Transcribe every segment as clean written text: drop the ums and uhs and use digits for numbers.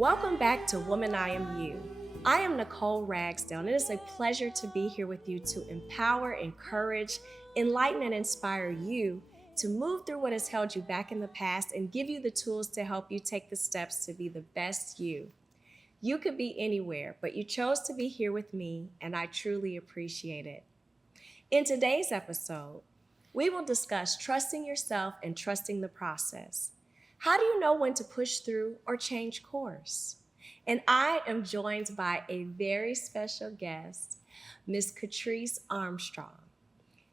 Welcome back to Woman I Am You. I am Nicole Ragsdale, and it is a pleasure to be here with you to empower, encourage, enlighten, and inspire you to move through what has held you back in the past and give you the tools to help you take the steps to be the best you. You could be anywhere, but you chose to be here with me, and I truly appreciate it. In today's episode, we will discuss trusting yourself and trusting the process. How do you know when to push through or change course? And I am joined by a very special guest, Miss Catrice Armstrong.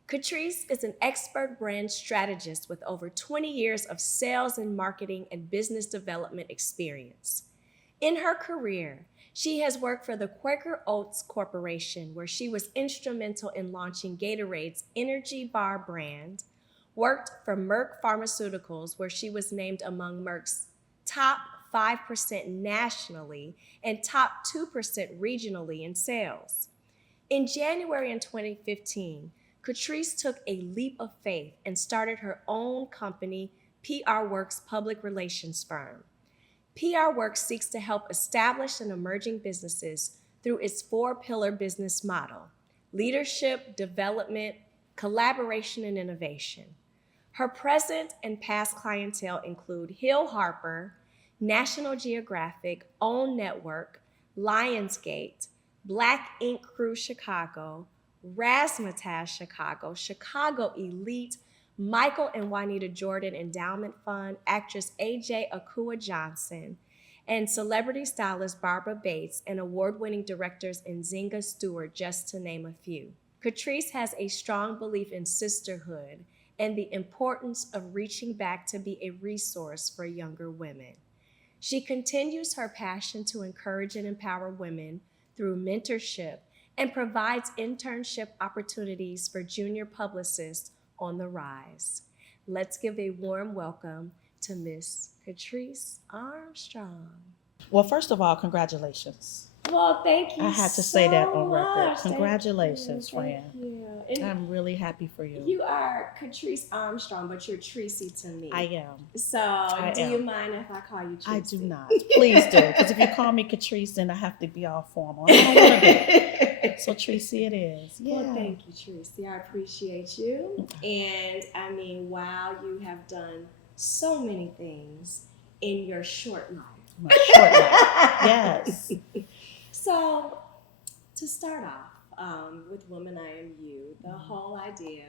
Catrice is an expert brand strategist with over 20 years of sales and marketing and business development experience. In her career, she has worked for the Quaker Oats Corporation, where she was instrumental in launching Gatorade's energy bar brand, worked for Merck Pharmaceuticals, where she was named among Merck's top 5% nationally and top 2% regionally in sales. In January in 2015, Catrice took a leap of faith and started her own company, PR Works Public Relations Firm. PR Works seeks to help established and emerging businesses through its four-pillar business model: leadership, development, collaboration, and innovation. Her present and past clientele include Hill Harper, National Geographic, OWN Network, Lionsgate, Black Ink Crew Chicago, Razzmatazz Chicago, Chicago Elite, Michael and Juanita Jordan Endowment Fund, actress AJ Akua Johnson, and celebrity stylist Barbara Bates, and award-winning directors Nzinga Stewart, just to name a few. Catrice has a strong belief in sisterhood and the importance of reaching back to be a resource for younger women. She continues her passion to encourage and empower women through mentorship and provides internship opportunities for junior publicists on the rise. Let's give a warm welcome to Miss Catrice Armstrong. Well, first of all, congratulations. Well, thank you. I had to say that on record. Much. Congratulations, thank friend. you. And I'm really happy for you. you are Catrice Armstrong, but you're Tracy to me. I am. So, do you mind if I call you Tracy? I do not. Please do, because if you call me Catrice, then I have to be all formal. I don't want to be. So, Tracy, it is. Yeah. Well, thank you, Tracy. I appreciate you. And I mean, wow, you have done so many things in your short life. My short life. Yes. So, to start off with Woman I Am You, the whole idea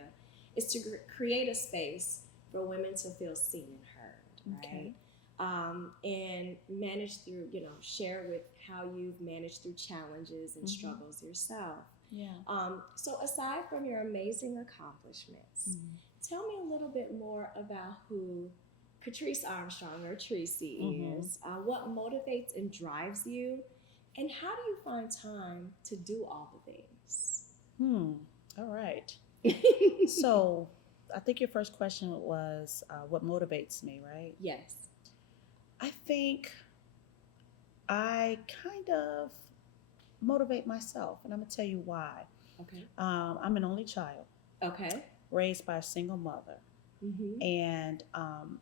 is to create a space for women to feel seen and heard, right? Okay. And manage through, share with how you've managed through challenges and struggles yourself. Yeah. So aside from your amazing accomplishments, tell me a little bit more about who Catrice Armstrong, or Tracy, is, what motivates and drives you, and how do you find time to do all the things? All right. So, I think your first question was what motivates me, right? Yes. I think I kind of motivate myself, and I'm going to tell you why. Okay. I'm an only child. Okay. Raised by a single mother. And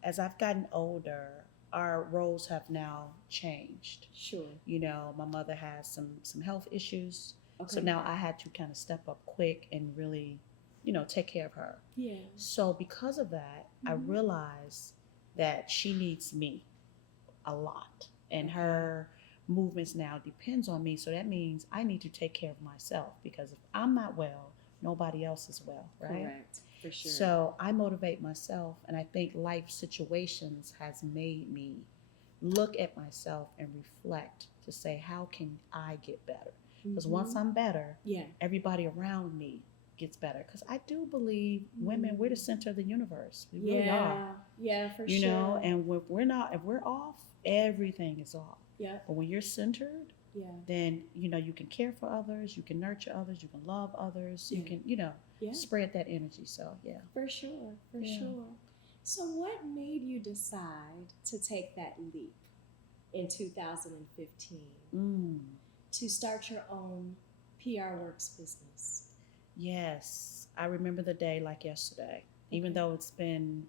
as I've gotten older, our roles have now changed. Sure. My mother has some health issues. Okay. So now I had to kind of step up quick and really, take care of her. Yeah. So because of that, I realized that she needs me a lot. And her movements now depends on me. So that means I need to take care of myself, because if I'm not well, nobody else is well, right? Correct. For sure. So I motivate myself, and I think life situations has made me look at myself and reflect to say, how can I get better? Because once I'm better, everybody around me gets better. Because I do believe women, we're the center of the universe. We really are. Yeah, for you sure. know, and if we're off, everything is off. Yeah. But when you're centered, then you can care for others, you can nurture others, you can love others, you can spread that energy. So for sure. So what made you decide to take that leap in 2015 to start your own PR Works business? Yes, I remember the day like yesterday, even though it's been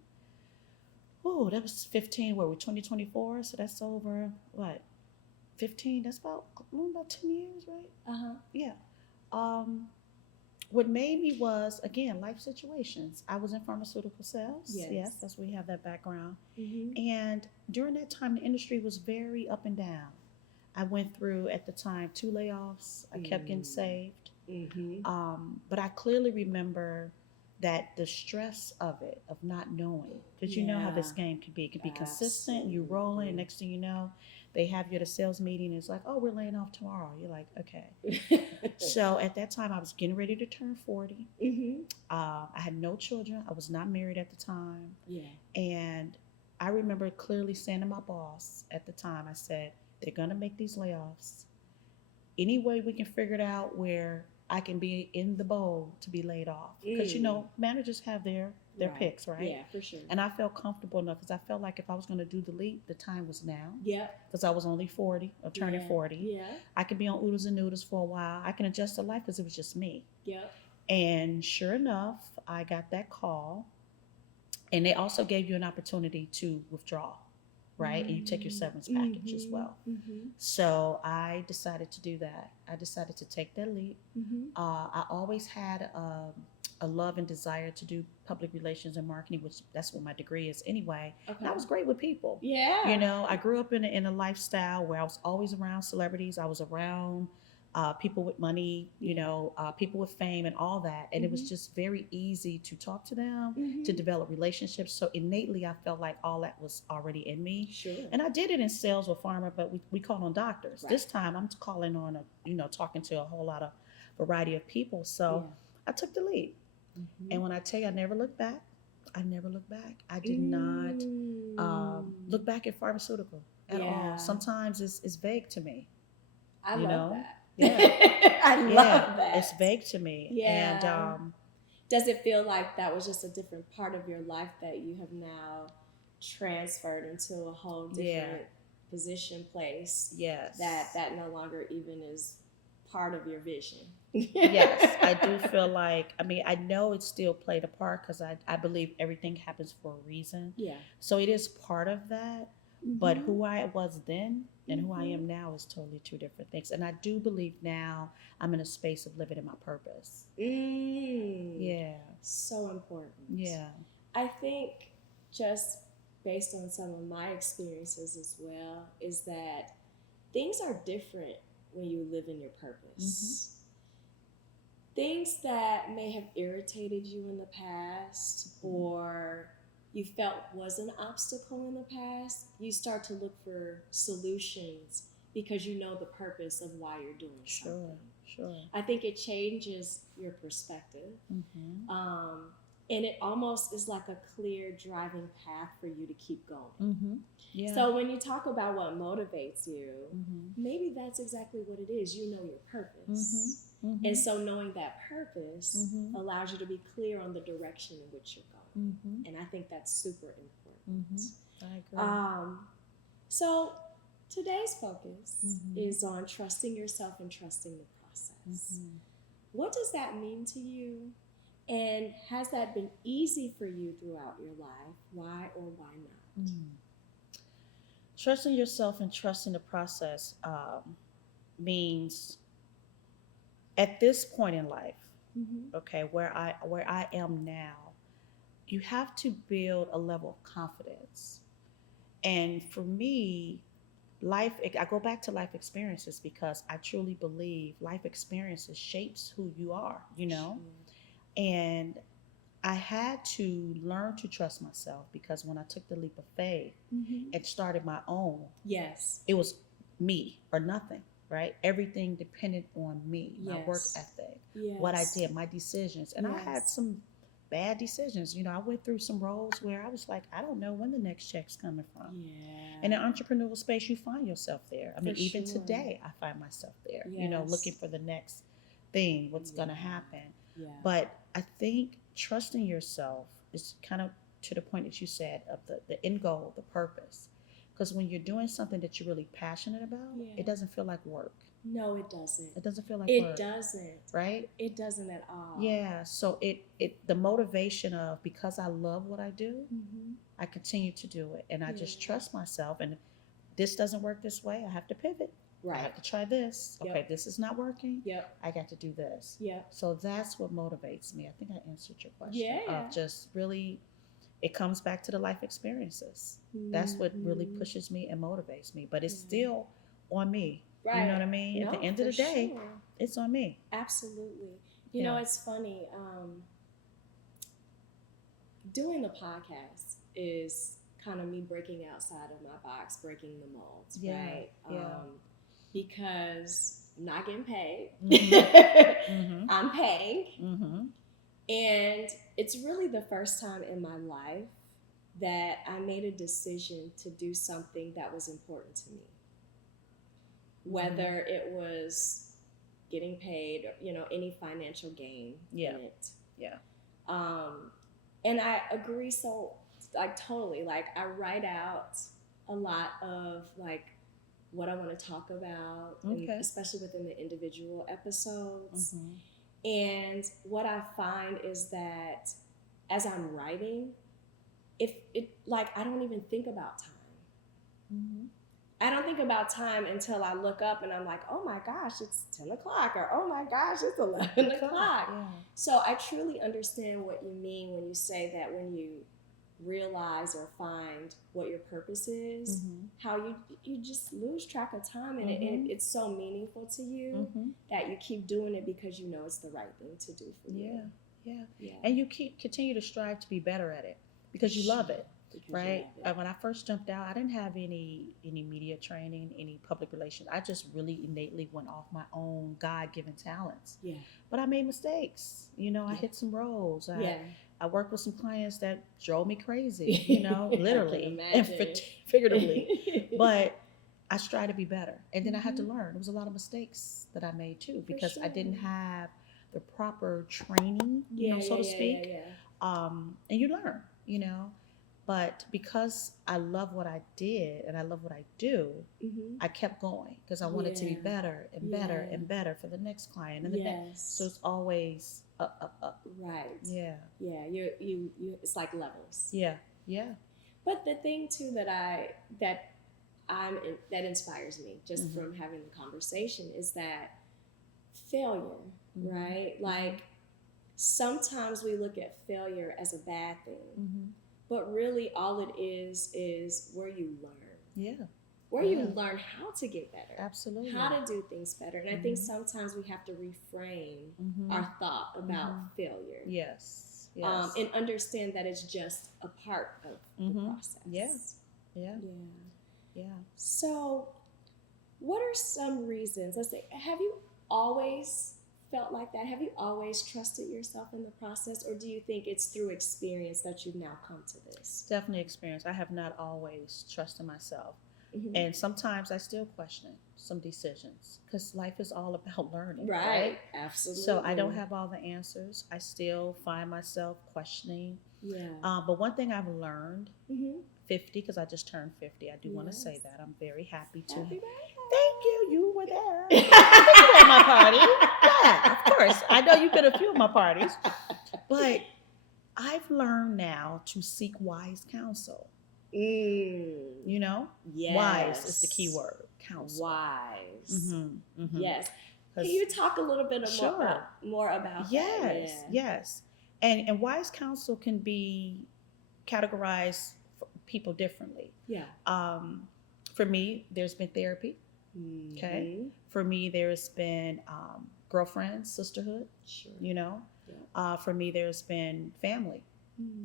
that was 15, we're 2024, so that's over, what, 15, that's about 10 years, right? Uh-huh. Yeah. What made me was, again, life situations. I was in pharmaceutical sales. Yes, that's where we have that background. And during that time, the industry was very up and down. I went through, at the time, 2 layoffs. I kept getting saved. But I clearly remember that the stress of it, of not knowing, because you know how this game can be. It can be consistent, you rolling, and next thing you know, they have you at a sales meeting, and it's like, oh, we're laying off tomorrow. You're like, okay. So at that time, I was getting ready to turn 40. I had no children. I was not married at the time. And I remember clearly saying to my boss at the time, I said, they're going to make these layoffs. Any way we can figure it out where I can be in the bowl to be laid off. Because, you know, managers have their picks, right? Yeah, for sure. And I felt comfortable enough because I felt like if I was going to do the leap, the time was now. Yeah. Because I was only 40 or turning 40. Yeah. I could be on oodles and noodles for a while. I can adjust to life because it was just me. Yeah. And sure enough, I got that call. And they also gave you an opportunity to withdraw, right? And you take your severance package as well. So I decided to do that. I decided to take that leap. I always had a love and desire to do public relations and marketing, which that's what my degree is anyway. And I was great with people. Yeah. You know, I grew up in a lifestyle where I was always around celebrities. I was around people with money, you know, people with fame and all that. And it was just very easy to talk to them, to develop relationships. So innately, I felt like all that was already in me. Sure. And I did it in sales with pharma, but we called on doctors. This time I'm calling on, talking to a whole lot of variety of people. So I took the lead. And when I tell you, I never looked back. I never looked back. I did not look back at pharmaceutical at all. Sometimes it's vague to me. I love that. Yeah. I love that. It's vague to me. Yeah. And does it feel like that was just a different part of your life that you have now transferred into a whole different position, place? Yes. That no longer even is part of your vision. Yes, I do feel like, I know it still played a part because I believe everything happens for a reason. Yeah. So it is part of that. But who I was then and who I am now is totally two different things. And I do believe now I'm in a space of living in my purpose. Yeah. So important. Yeah. I think just based on some of my experiences as well is that things are different when you live in your purpose. Things that may have irritated you in the past or you felt was an obstacle in the past, you start to look for solutions because you know the purpose of why you're doing something. Sure. I think it changes your perspective. And it almost is like a clear driving path for you to keep going. Yeah. So when you talk about what motivates you, maybe that's exactly what it is. You know your purpose. And so knowing that purpose allows you to be clear on the direction in which you're going. And I think that's super important. I agree. So today's focus is on trusting yourself and trusting the process. What does that mean to you? And has that been easy for you throughout your life? Why or why not? Trusting yourself and trusting the process means at this point in life, okay, where I am now, you have to build a level of confidence. And for me, I go back to life experiences because I truly believe life experiences shapes who you are, you know? And I had to learn to trust myself because when I took the leap of faith and started my own, it was me or nothing, right? Everything depended on me, my work ethic, what I did, my decisions. And I had some bad decisions. You know, I went through some roles where I was like, I don't know when the next check's coming from. In an entrepreneurial space, you find yourself there. Even today, I find myself there, you know, looking for the next thing, what's going to happen. But I think trusting yourself is kind of to the point that you said of the end goal, the purpose. Because when you're doing something that you're really passionate about, it doesn't feel like work. No, it doesn't. It doesn't feel like work. It doesn't. Right? It doesn't at all. Yeah. So the motivation of, because I love what I do, I continue to do it. And I just trust myself. And if this doesn't work this way, I have to pivot. I have to try this. Yep. Okay, this is not working. Yep. I got to do this. Yep. So that's what motivates me. I think I answered your question. Yeah. Of just really, it comes back to the life experiences. That's what really pushes me and motivates me. But it's still on me. Right. You know what I mean? No, at the end of the day, sure. it's on me. Absolutely. You know, it's funny. Doing the podcast is kind of me breaking outside of my box, breaking the molds, right? Because I'm not getting paid. I'm paying. And it's really the first time in my life that I made a decision to do something that was important to me. Whether it was getting paid or, you know, any financial gain in it. And I agree. So like totally, like I write out a lot of like what I want to talk about, and especially within the individual episodes. And what I find is that as I'm writing, if it like I don't even think about time. I don't think about time until I look up and I'm like, oh my gosh, it's 10 o'clock, or oh my gosh, it's 11 o'clock. So I truly understand what you mean when you say that when you realize or find what your purpose is, how you just lose track of time, and it's so meaningful to you that you keep doing it because you know it's the right thing to do for you. And you continue to strive to be better at it because you love it. Right. When I first jumped out, I didn't have any media training, any public relations. I just really innately went off my own God-given talents. But I made mistakes. You know, I hit some roles. I worked with some clients that drove me crazy, you know, literally and figuratively. But I strive to be better. And then I had to learn. There was a lot of mistakes that I made too because I didn't have the proper training, you know, so to speak. And you learn, you know. But because I love what I did and I love what I do, I kept going because I wanted to be better and better and better for the next client and the next. So it's always up. Right. Yeah. You it's like levels. Yeah. But the thing too that inspires me just from having the conversation is that failure, right? Like sometimes we look at failure as a bad thing. But really all it is where you learn. Where you learn how to get better. Absolutely. How to do things better. And I think sometimes we have to reframe our thought about failure. Yes. And understand that it's just a part of the process. Yeah. So what are some reasons, let's say, have you always felt like that? Have you always trusted yourself in the process, or do you think it's through experience that you've now come to this? Definitely experience. I have not always trusted myself. And sometimes I still question some decisions because life is all about learning. Right? Absolutely. So I don't have all the answers. I still find myself questioning. But one thing I've learned, 50, because I just turned 50. I do want to say that. I'm very happy to. Happy birthday. Thank you. You were there. I think you were at my party. Yeah, of course. I know you've been to a few of my parties. But I've learned now to seek wise counsel. You know? Wise is the key word. Counsel. Wise. Yes. Can you talk a little bit more about that? Yes. And wise counsel can be categorized for people differently. For me, there's been therapy. Okay. For me, there's been girlfriends, sisterhood. You know. For me, there's been family.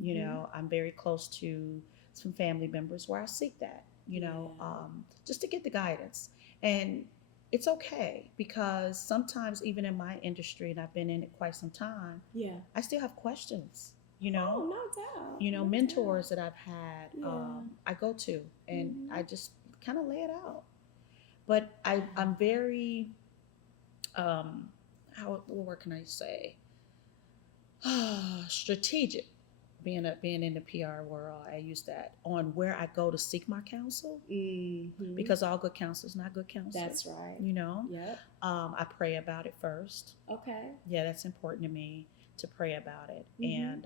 You know, I'm very close to some family members where I seek that. You know, just to get the guidance. And it's okay because sometimes even in my industry, and I've been in it quite some time, I still have questions. You know, no doubt. You know, mentors that I've had, I go to, and I just kind of lay it out. But I'm very, what can I say? Strategic. Being in the PR world, I use that on where I go to seek my counsel, because all good counsel is not good counsel. That's right. You know. I pray about it first. Okay. Yeah, that's important to me to pray about it. And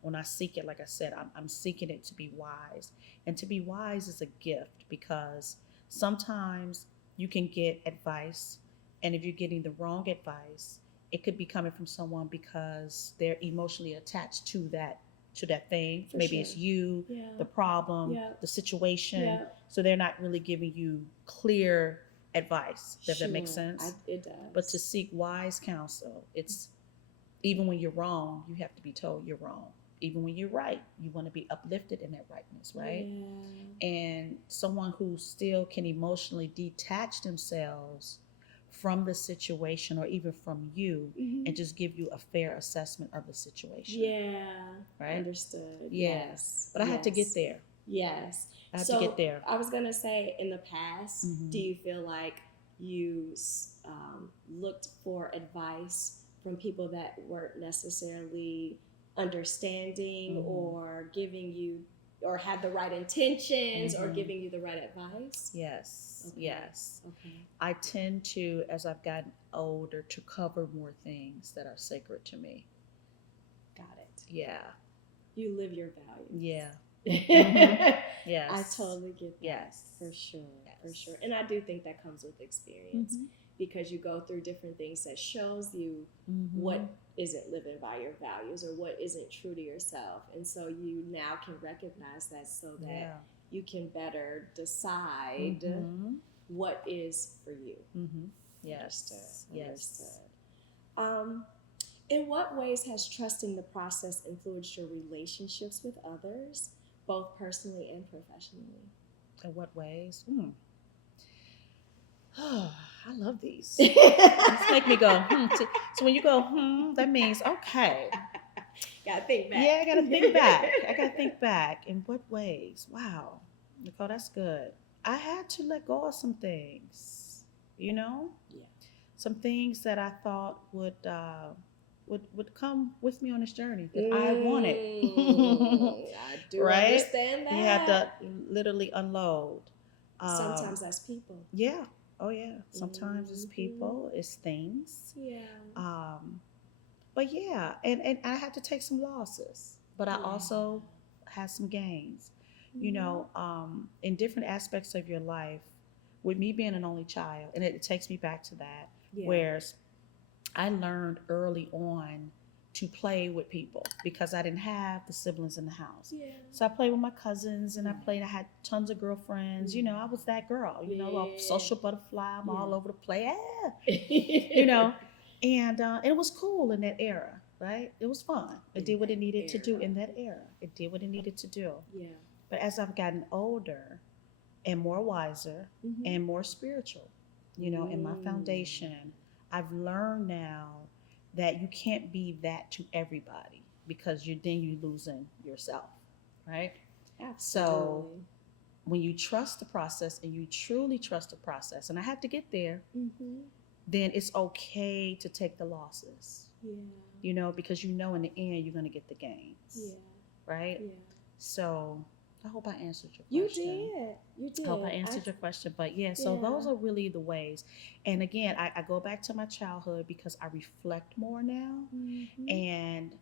when I seek it, like I said, I'm seeking it to be wise, and to be wise is a gift because sometimes you can get advice, and if you're getting the wrong advice, it could be coming from someone because they're emotionally attached to that thing. For Maybe sure. it's you, Yeah. the problem, Yeah. the situation. Yeah. So they're not really giving you clear advice. Does that make Sure. sense? It does. But to seek wise counsel, it's even when you're wrong, you have to be told you're wrong. Even when you're right, you want to be uplifted in that rightness, right? Yeah. And someone who still can emotionally detach themselves from the situation or even from you, and just give you a fair assessment of the situation. Yeah. Right? Understood. Yeah. Yes. But I had to get there. Yes. I had to get there. I was going to say, in the past, do you feel like you looked for advice from people that weren't necessarily understanding or giving you, or had the right intentions or giving you the right advice? Yes. Okay. Yes. Okay. I tend to, as I've gotten older, to cover more things that are sacred to me. Got it. Yeah. You live your values. Yeah. Yes. I totally get that. Yes. For sure. Yes. For sure. And I do think that comes with experience, because you go through different things that shows you what isn't living by your values or what isn't true to yourself. And so you now can recognize that, so that you can better decide what is for you. Yes. Understood. Understood. In what ways has trusting the process influenced your relationships with others, both personally and professionally? In what ways? Oh, I love these. These make me go, So when you go, that means, okay. Gotta think back. Yeah, I gotta think back. I gotta think back. In what ways? Wow. Nicole, that's good. I had to let go of some things, Yeah. Some things that I thought would come with me on this journey that I wanted. I do understand that. You had to literally unload. Sometimes that's people. Yeah. Oh yeah. Sometimes it's people, it's things. Yeah. But yeah, and I had to take some losses, but I also had some gains. In different aspects of your life, with me being an only child, and it takes me back to that, whereas I learned early on to play with people because I didn't have the siblings in the house. Yeah. So I played with my cousins, and I had tons of girlfriends. I was that girl, a social butterfly. I'm all over the place. And it was cool in that era, right? It was fun. It did what it needed to do in that era. It did what it needed to do. Yeah. But as I've gotten older and more wiser and more spiritual, in my foundation, I've learned now that you can't be that to everybody, because you losing yourself, right? Absolutely. So when you trust the process and you truly trust the process, and I had to get there, then it's okay to take the losses. Yeah. Because in the end you're going to get the gains. Yeah. Right? Yeah. So I hope I answered your question. You did. I hope I answered your question. But so those are really the ways. And again, I go back to my childhood because I reflect more now. And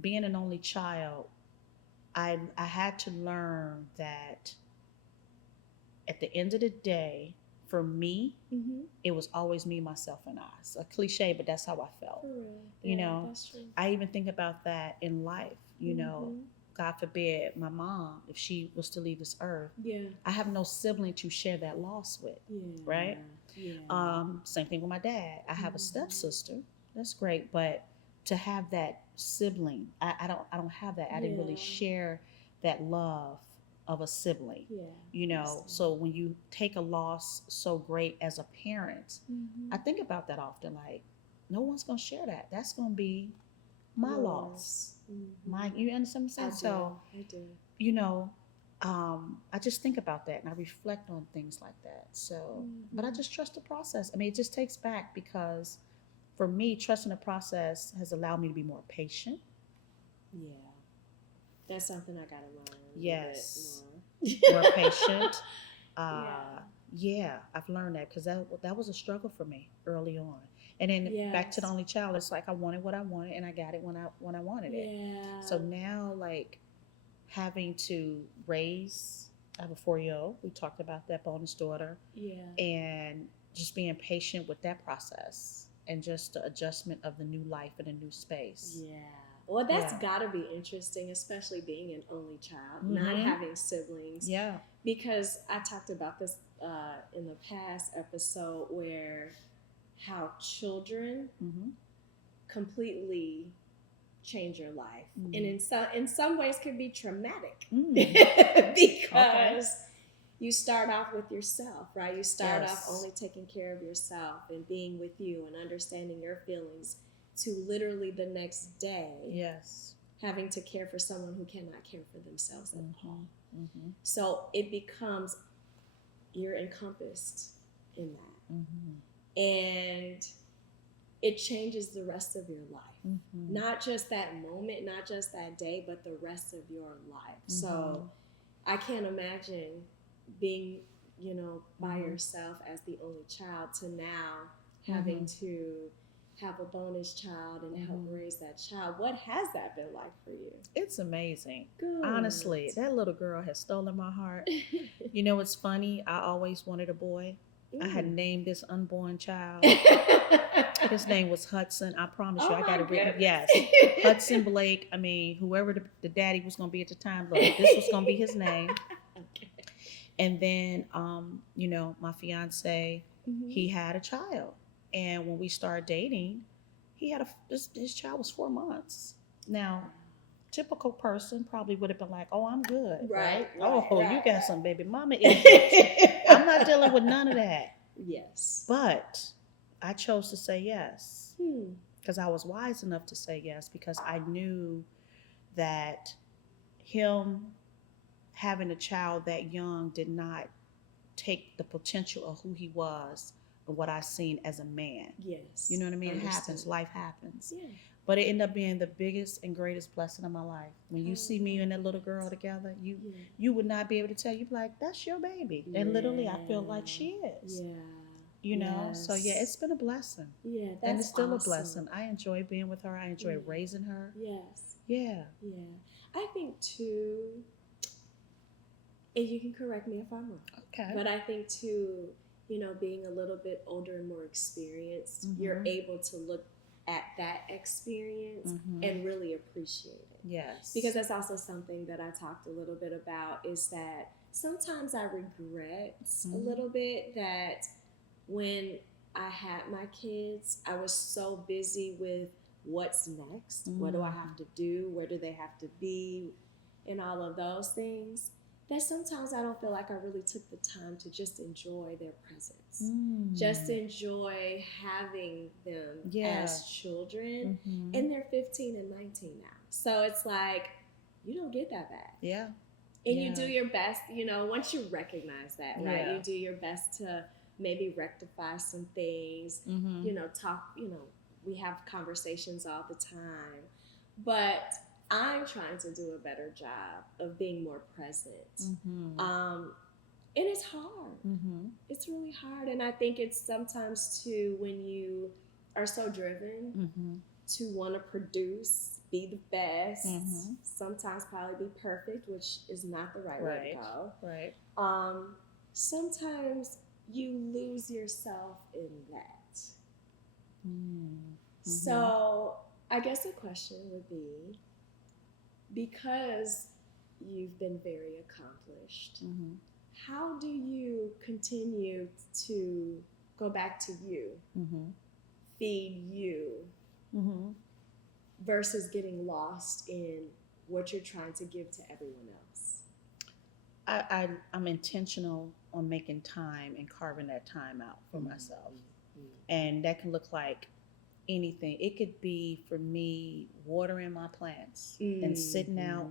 being an only child, I had to learn that at the end of the day, for me, it was always me, myself, and I. It's a cliche, but that's how I felt. For real. That's true. I even think about that in life. God forbid, my mom, if she was to leave this earth, I have no sibling to share that loss with, right? Yeah. Same thing with my dad. I have a stepsister. That's great, but to have that sibling, I don't have that. I didn't really share that love of a sibling. So when you take a loss so great as a parent, I think about that often. Like, no one's gonna share that. That's gonna be my loss. You understand what I'm saying? I do. I just think about that and I reflect on things like that. So, but I just trust the process. I mean, it just takes back, because for me, trusting the process has allowed me to be more patient. Yeah. That's something I gotta learn. Yes. More patient. Yeah, I've learned that, because that was a struggle for me early on. And then back to the only child, it's like I wanted what I wanted and I got it when I wanted it. So now, like, having to raise I have a 4-year-old. We talked about that, bonus daughter. Yeah. And just being patient with that process and just the adjustment of the new life in a new space. Yeah. Well, that's Yeah. got to be interesting, especially being an only child, Mhm. not having siblings. Yeah. Because I talked about this in the past episode where how children Mm-hmm. completely change your life, Mm. and in some ways could be traumatic Mm. because you start off with yourself, right? You start off only taking care of yourself and being with you and understanding your feelings, to literally the next day having to care for someone who cannot care for themselves at all. Mm-hmm. So it becomes, you're encompassed in that. Mm-hmm. And it changes the rest of your life. Mm-hmm. Not just that moment, not just that day, but the rest of your life. Mm-hmm. So I can't imagine being, by yourself as the only child to now having to have a bonus child and help raise that child. What has that been like for you? It's amazing. Good. Honestly, that little girl has stolen my heart. It's funny. I always wanted a boy. I had named this unborn child. His name was Hudson. I promise you, I got it written. Yes. Hudson Blake. I mean, whoever the daddy was going to be at the time, but this was going to be his name. Okay. And then, my fiance, he had a child. And when we started dating, he had this child was 4 months. Now, typical person probably would have been like, "Oh, I'm good, right? You got some baby mama issues." I'm not dealing with none of that. Yes. But I chose to say yes because I was wise enough to say yes, because I knew that him having a child that young did not take the potential of who he was and what I seen as a man. Yes. You know what I mean? Understood. It happens. Life happens. Yeah. But it ended up being the biggest and greatest blessing of my life. When you see me and that little girl together, you would not be able to tell. You'd be like, "That's your baby." And literally, I feel like she is. Yeah. So it's been a blessing. Yeah, that's and it's still awesome. A blessing. I enjoy being with her. I enjoy raising her. Yes. Yeah. I think too, and you can correct me if I'm wrong. Okay. But I think too, being a little bit older and more experienced, you're able to look at that experience and really appreciate it. Yes. Because that's also something that I talked a little bit about, is that sometimes I regret a little bit that when I had my kids, I was so busy with what's next, what do I have to do, where do they have to be, and all of those things, that sometimes I don't feel like I really took the time to just enjoy their presence. Just enjoy having them as children. And they're 15 and 19 now. So it's like, you don't get that back. Yeah. And you do your best, once you recognize that, right? You do your best to maybe rectify some things, talk, we have conversations all the time. But I'm trying to do a better job of being more present. And it's hard. It's really hard. And I think it's sometimes too, when you are so driven to want to produce, be the best, sometimes probably be perfect, which is not the right way to go. Right. Sometimes you lose yourself in that. So I guess the question would be, because you've been very accomplished, how do you continue to go back to you, feed you, versus getting lost in what you're trying to give to everyone else? I'm intentional on making time and carving that time out for myself. And that can look like anything. It could be, for me, watering my plants and sitting out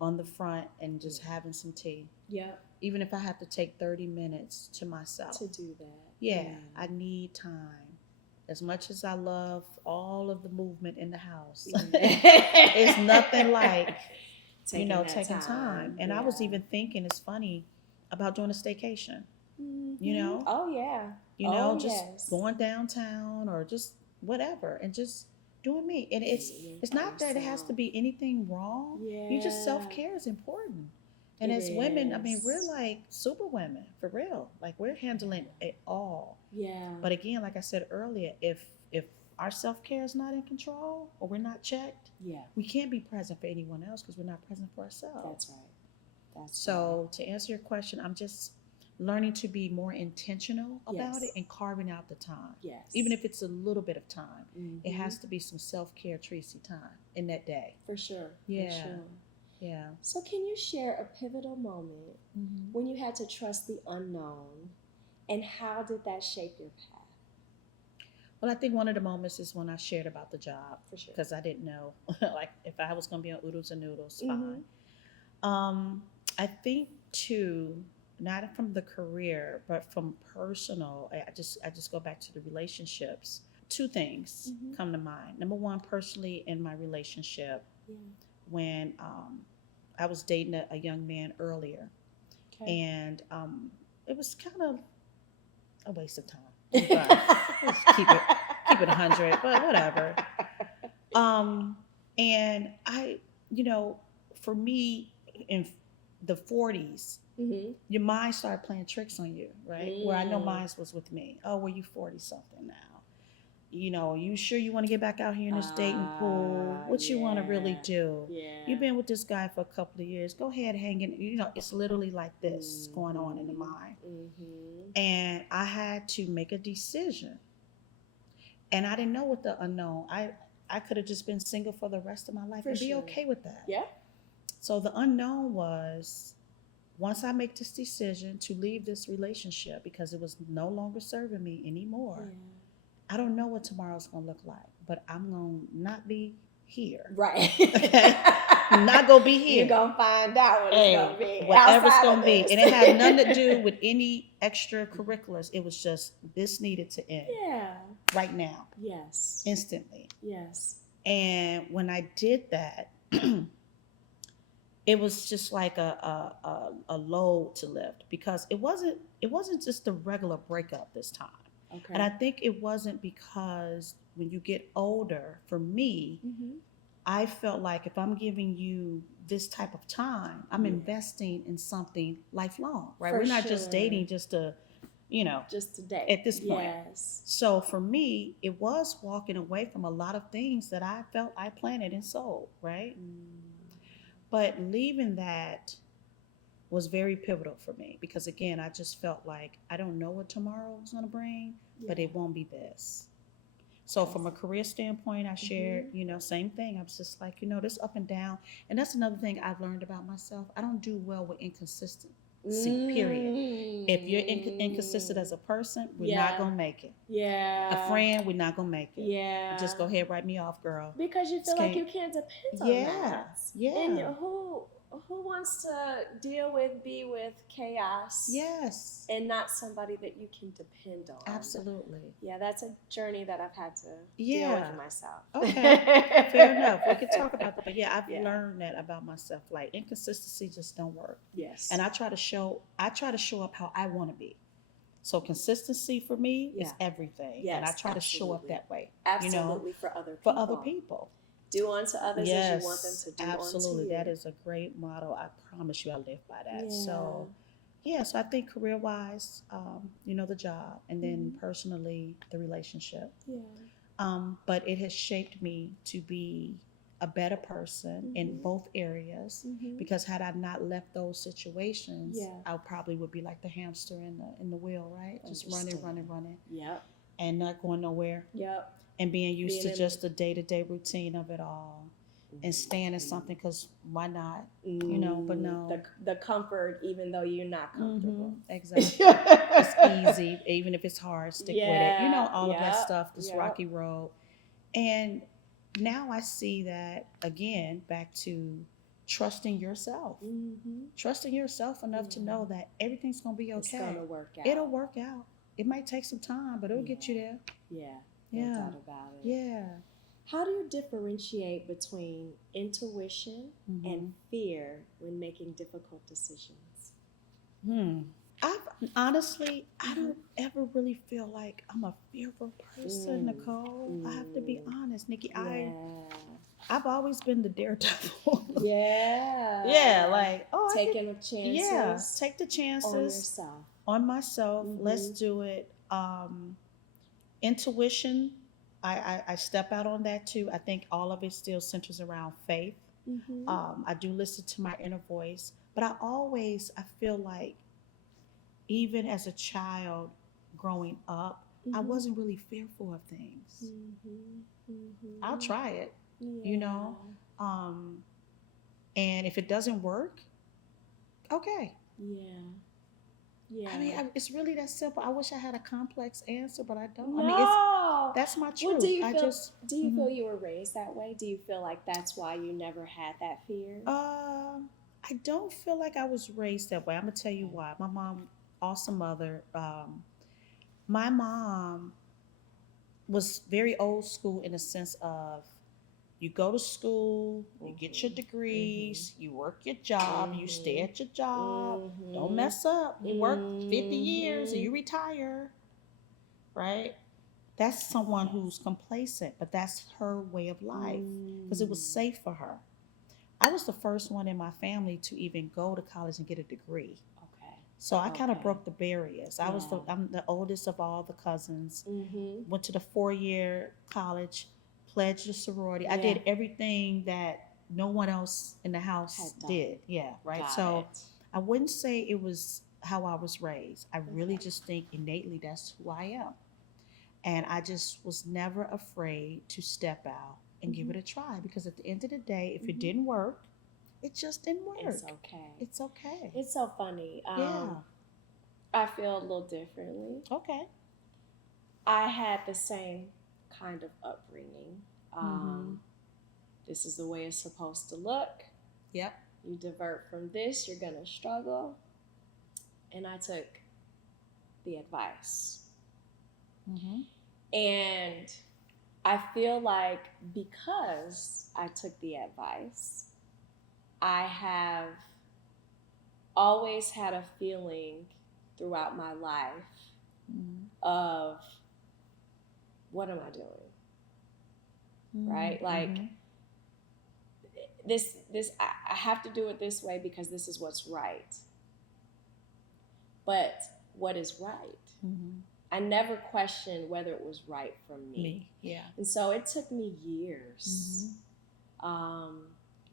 on the front and just having some tea. Yeah. Even if I have to take 30 minutes to myself. To do that. Yeah. I need time. As much as I love all of the movement in the house, it's nothing like, taking time. And I was even thinking, it's funny, about doing a staycation. Oh, yeah. Just going downtown or just whatever, and just doing me. And it's not that it has to be anything wrong. You just, self-care is important. And It as women, I mean, we're is. like super women for real. Like we're handling it all. Yeah. But again, like I said earlier, if our self care is not in control or we're not checked, Yeah. we can't be present for anyone else because we're not present for ourselves. That's right. That's So to answer your question, I'm just learning to be more intentional about Yes. it and carving out the time. Yes. Even if it's a little bit of time, it Mhm. has to be some self care, Tracy time in that day. For sure. Yeah. For sure. Yeah. So can you share a pivotal moment Mm-hmm. when you had to trust the unknown, and how did that shape your path? Well, I think one of the moments is when I shared about the job For sure. because I didn't know, like, if I was going to be on Oodles and Noodles, fine. I think too, not from the career, but from personal. I just go back to the relationships. Two things come to mind. Number one, personally in my relationship, when I was dating a young man earlier, and it was kind of a waste of time. Let's keep it 100, but whatever. And I, for me, in the 40s, your mind started playing tricks on you, right? Where I know mine was with me. Oh, well, you 40 something now. You sure you want to get back out here in this dating pool? What you want to really do? Yeah. You've been with this guy for a couple of years. Go ahead, hang in. It's literally like this going on in the mind. And I had to make a decision. And I didn't know what the unknown. I could have just been single for the rest of my life and be okay with that. Yeah. So the unknown was, once I make this decision to leave this relationship because it was no longer serving me anymore, I don't know what tomorrow's going to look like, but I'm going to not be here. Right. Okay? I'm not going to be here. You're going to find out what it's going to be. Whatever it's going to be. And it had nothing to do with any extracurriculars. It was just, this needed to end. Yeah. Right now. Yes. Instantly. Yes. And when I did that, it was just like a load to lift, because it wasn't just a regular breakup this time. Okay. And I think it wasn't because when you get older, for me, I felt like if I'm giving you this type of time, I'm investing in something lifelong, right? We're not just dating just to, just to date at this point. Yes. So for me, it was walking away from a lot of things that I felt I planted and sold, right? But leaving that was very pivotal for me, because again, I just felt like I don't know what tomorrow is going to bring, but it won't be this. So from a career standpoint, I shared, same thing. I was just like, this up and down. And that's another thing I've learned about myself. I don't do well with inconsistency, period. If you're inconsistent as a person, we're not going to make it. Yeah. A friend, we're not going to make it. Yeah. Just go ahead, write me off, girl. Because you feel like you can't depend on that. Yeah. And who wants to be with chaos? Yes. And not somebody that you can depend on. Absolutely. Yeah, that's a journey that I've had to deal with myself. Okay. Fair enough. We can talk about that. But I've learned that about myself. Like, inconsistency just don't work. Yes. And I try to show up how I want to be. So consistency for me is everything. Yes, and I try to show up that way. Absolutely, for other people. Do unto others as you want them to do absolutely. Unto you. That is a great motto. I promise you I live by that. So I think career-wise, the job, and then personally, the relationship. Yeah. But it has shaped me to be a better person in both areas, because had I not left those situations, I probably would be like the hamster in the wheel, right? Just running. Yep. And not going nowhere. Yep. And being used to just the day-to-day routine of it all, and staying in something because why not? But no. The comfort, even though you're not comfortable. Exactly. It's easy, even if it's hard, stick with it. All of that stuff, this rocky road. And now I see that, again, back to trusting yourself. Trusting yourself enough to know that everything's going to be okay. It's going to work out. It'll work out. It might take some time, but it'll get you there. Yeah. No doubt about it. Yeah. How do you differentiate between intuition and fear when making difficult decisions? Honestly, I don't ever really feel like I'm a fearful person, Nicole. I have to be honest, Nikki. Yeah. I've always been the daredevil. Yeah. Yeah, like, oh, Taking the chances. Yeah, take the On chances yourself. on myself. Let's do it. Intuition, I step out on that too. I think all of it still centers around faith. I do listen to my inner voice, but I feel like even as a child growing up, I wasn't really fearful of things. I'll try it, you know. Um, and if it doesn't work, okay. Yeah. I mean, it's really that simple. I wish I had a complex answer, but I don't. No. I mean, that's my truth. Well, do you feel? Do you Mhm. feel you were raised that way? Do you feel like that's why you never had that fear? I don't feel like I was raised that way. I'm gonna tell you why. My mom, awesome mother. My mom was very old school in the sense of you go to school, you get your degrees, you work your job, you stay at your job, don't mess up. You work 50 years and you retire, right? That's someone who's complacent, but that's her way of life because it was safe for her. I was the first one in my family to even go to college and get a degree. So I kind of broke the barriers. I'm the oldest of all the cousins. Went to the 4-year college, pledged a sorority. I did everything that no one else in the house did. Yeah, right. So I wouldn't say it was how I was raised. I really just think innately that's who I am. And I just was never afraid to step out and give it a try because at the end of the day, if it didn't work, it just didn't work. It's okay. It's okay. It's so funny. Yeah. I feel a little differently. Okay. I had the same kind of upbringing. This is the way it's supposed to look. Yep. You divert from this, you're going to struggle. And I took the advice. And I feel like because I took the advice, I have always had a feeling throughout my life of what am I doing? Right? Like this I have to do it this way because this is what's right. But what is right? I never questioned whether it was right for me. Yeah. And so it took me years.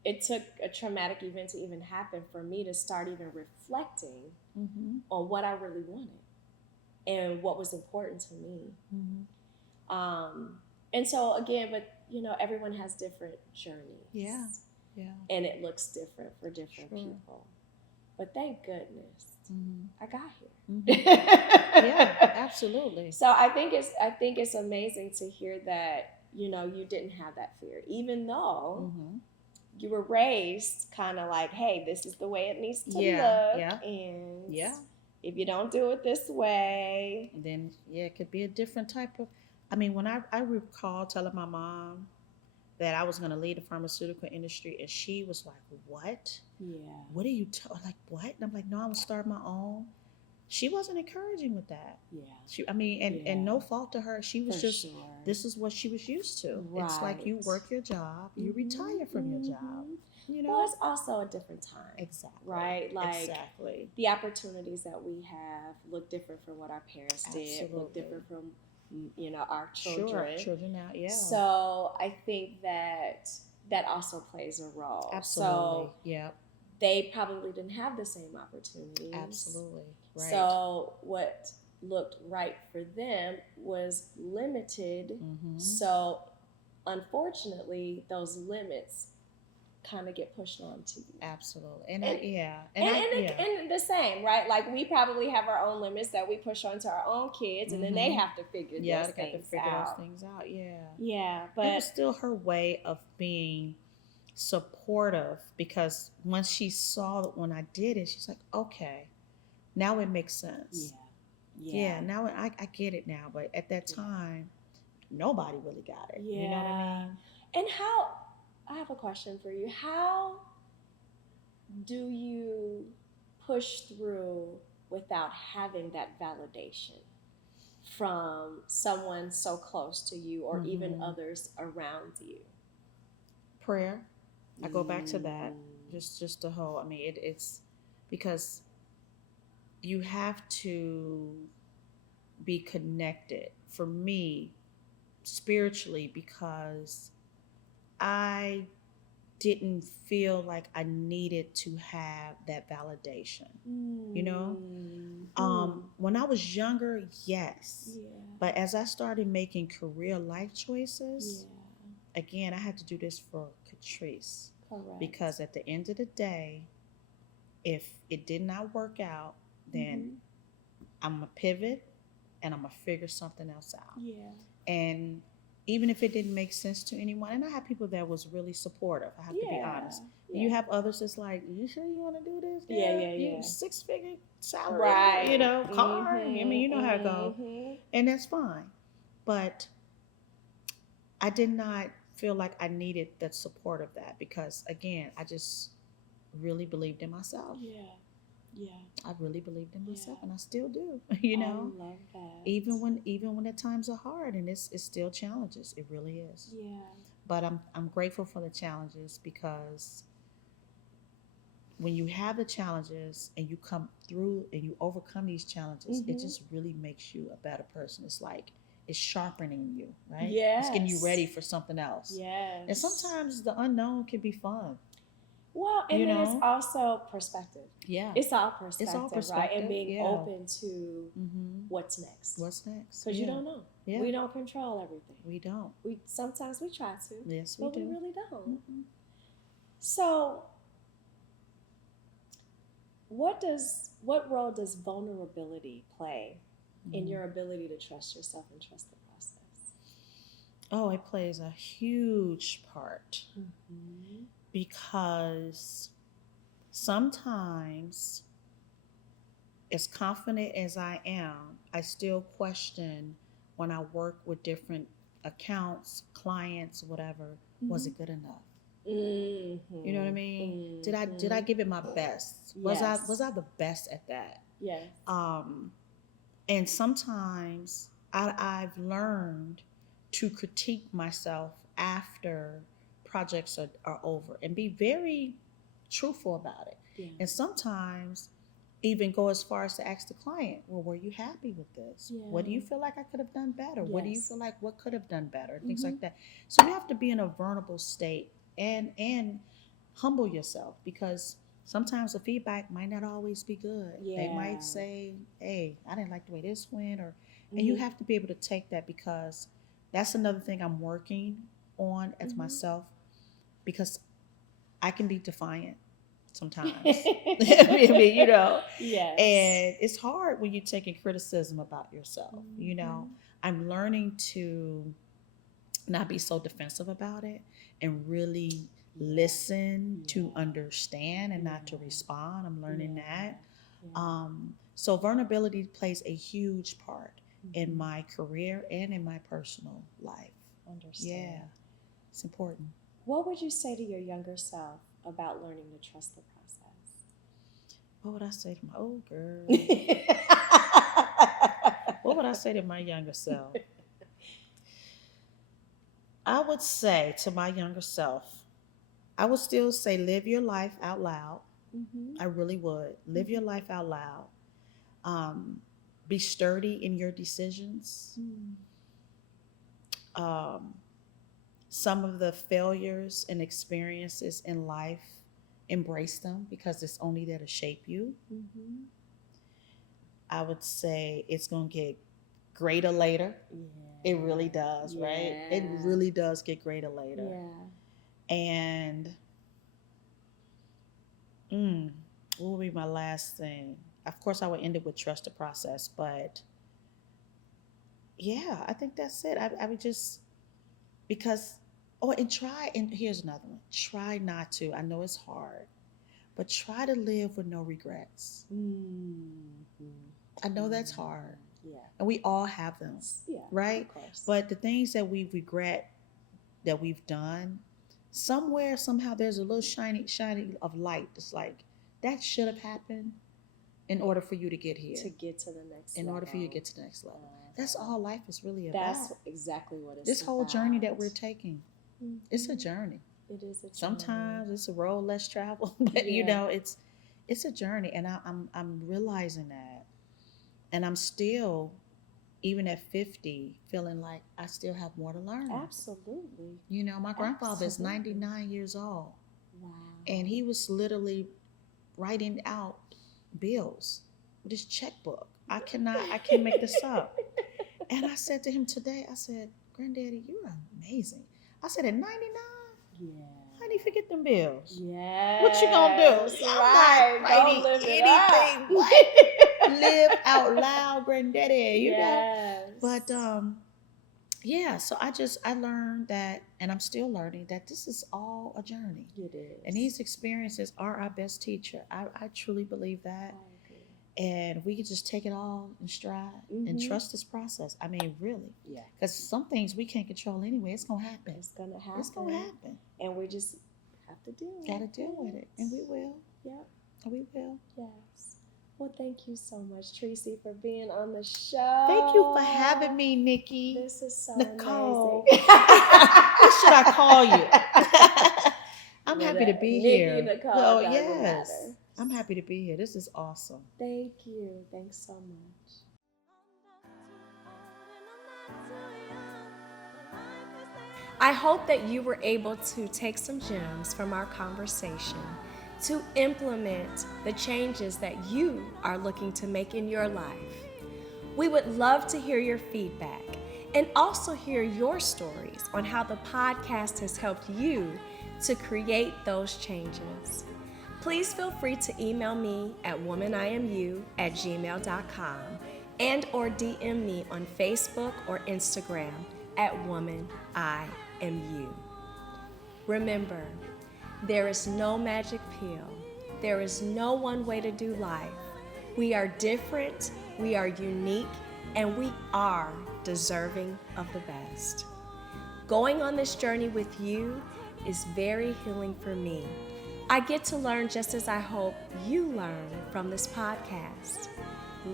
It took a traumatic event to even happen for me to start even reflecting on what I really wanted and what was important to me. And so again, but everyone has different journeys. Yeah. And it looks different for different people. But thank goodness I got here. Yeah, absolutely. So I think it's amazing to hear that you didn't have that fear, even though you were raised kind of like, hey, this is the way it needs to look, and if you don't do it this way, then it could be a different type of. I mean, when I recall telling my mom that I was going to lead the pharmaceutical industry, and she was like, "What? What are you like? What?" And I'm like, "No, I'm gonna start my own." She wasn't encouraging with that. And no fault to her. She was this is what she was used to. Right. It's like you work your job, you retire from your job. Well, it's also a different time. Exactly. Right? Like exactly. The opportunities that we have look different from what our parents did, look different from our children. Children now, So I think that also plays a role. Absolutely. So they probably didn't have the same opportunities. Absolutely. Right. So what looked right for them was limited. So unfortunately, those limits kind of get pushed on to you. Absolutely. And the same, right? Like we probably have our own limits that we push onto our own kids, and then they have to figure those things out. Yeah, but it was still her way of being supportive, because once she saw that when I did it, she's like, okay, now it makes sense. Now I get it now, but at that time nobody really got it. You know what I mean? And I have a question for you. How do you push through without having that validation from someone so close to you or even others around you? Prayer. I go back to that. Just the whole, I mean, it's because you have to be connected, for me, spiritually, because I didn't feel like I needed to have that validation. You know? When I was younger, yes. Yeah. But as I started making career life choices, again, I had to do this for Catrice. Correct. Because at the end of the day, if it did not work out, then I'm going to pivot and I'm going to figure something else out. Yeah. And even if it didn't make sense to anyone, and I had people that was really supportive, I have to be honest. Yeah. You have others that's like, you sure you want to do this? Yeah. You 6-figure salary, right. You know, car. I mean, you know how it goes. And that's fine. But I did not feel like I needed that support of that because, again, I just really believed in myself. Yeah. I really believed in myself, and I still do. You know, I love that. Even when the times are hard, and it's still challenges. It really is. Yeah. But I'm grateful for the challenges because when you have the challenges and you come through and you overcome these challenges, it just really makes you a better person. It's like it's sharpening you, right? Yes. It's getting you ready for something else. Yes. And sometimes the unknown can be fun. Well, and then it's also perspective. Yeah. It's all perspective, right? And being open to what's next. What's next? Because you don't know. Yeah. We don't control everything. We don't. Sometimes we try to. Yes, we but do. We really don't. So what role does vulnerability play in your ability to trust yourself and trust the process? Oh, it plays a huge part. Because sometimes, as confident as I am, I still question when I work with different accounts, clients, whatever, was it good enough? You know what I mean? Did I give it my best? Yes. Was I the best at that? Yes. And sometimes I've learned to critique myself after projects are over and be very truthful about it. Yeah. And sometimes even go as far as to ask the client, well, were you happy with this? Yeah. What do you feel like I could have done better? Yes. What do you feel like what could have done better? Things like that. So you have to be in a vulnerable state and humble yourself because sometimes the feedback might not always be good. Yeah. They might say, hey, I didn't like the way this went, and you have to be able to take that because that's another thing I'm working on as myself because I can be defiant sometimes. I mean, you know. Yes. And it's hard when you're taking criticism about yourself. You know, I'm learning to not be so defensive about it and really listen to understand and not to respond. I'm learning that. So vulnerability plays a huge part in my career and in my personal life. Understand. Yeah, it's important. What would you say to your younger self about learning to trust the process? What would I say to my old girl? What would I say to my younger self? I would say to my younger self, I would still say live your life out loud. I really would. Live your life out loud. Be sturdy in your decisions. Some of the failures and experiences in life, embrace them because it's only there to shape you. I would say it's going to get greater later. It really does, right? It really does get greater later. And what would be my last thing? Of course, I would end it with trust the process, but yeah, I think that's it. I would just, because, and here's another one. Try not to, I know it's hard, but try to live with no regrets. I know that's hard. Yeah. And we all have them. Yeah. Right? Of course. But the things that we regret that we've done, somewhere, somehow, there's a little shiny of light. It's like, that should have happened, in order for you to get here. To get to the next in level. order for you to get to the next level. That's all life is really about. That's exactly what it's this about. whole journey that we're taking. It's a journey. It is a journey. Sometimes it's a road less traveled, but you know, it's a journey, and I'm realizing that, and I'm still, even at 50, feeling like I still have more to learn. Absolutely. You know, my grandfather is 99 years old. Wow. And he was literally writing out bills with his checkbook. I can't make this up. And I said to him today, I said, Granddaddy, you're amazing. I said, at 99? Yeah. How do you forget them bills? Yeah. What you gonna do? Right. Don't live anything. What? Live out loud, Granddaddy. You know? But yeah, so I learned that, and I'm still learning that this is all a journey. It is. And these experiences are our best teacher. I truly believe that. And we can just take it all in stride and trust this process. I mean, really. Yeah. Because some things we can't control anyway. It's going to happen. It's going to happen. It's going to happen. And we just have to deal with it. Got to deal with it. And we will. Yep. We will. Yes. Well, thank you so much, Tracy, for being on the show. Thank you for having me, Nikki. This is so Nicole. amazing. What should I call you? I'm happy to be here. Nikki, Nicole, Oh, doesn't yes. matter. I'm happy to be here. This is awesome. Thank you. Thanks so much. I hope that you were able to take some gems from our conversation to implement the changes that you are looking to make in your life. We would love to hear your feedback and also hear your stories on how the podcast has helped you to create those changes. Please feel free to email me at womaniamu@gmail.com and or DM me on Facebook or Instagram at womaniamu. Remember, there is no magic pill. There is no one way to do life. We are different, we are unique, and we are deserving of the best. Going on this journey with you is very healing for me. I get to learn just as I hope you learn from this podcast.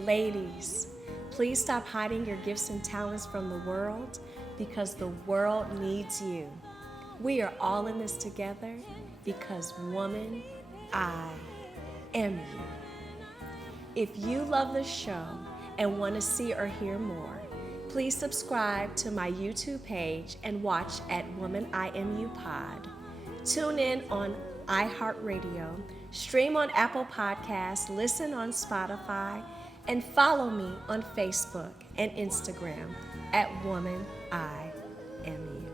Ladies, please stop hiding your gifts and talents from the world because the world needs you. We are all in this together because, woman, I am you. If you love the show and want to see or hear more, please subscribe to my YouTube page and watch at Woman I Am You Pod. Tune in on iHeartRadio, stream on Apple Podcasts, listen on Spotify, and follow me on Facebook and Instagram at Woman I Am You.